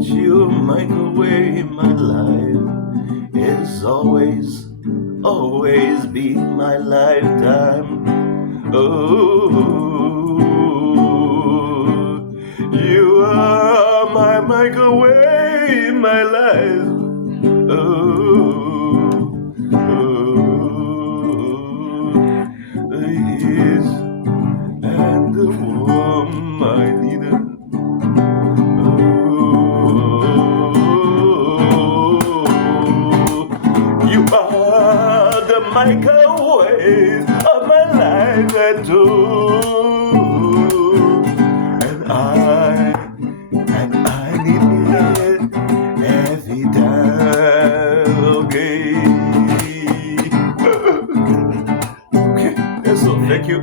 you make a way in my life is always be my lifetime. Oh, you are my make a way in my life. Oh, the years and the warm I needed. You are the microwave of my life and I need it every time. Okay. Okay. So thank you.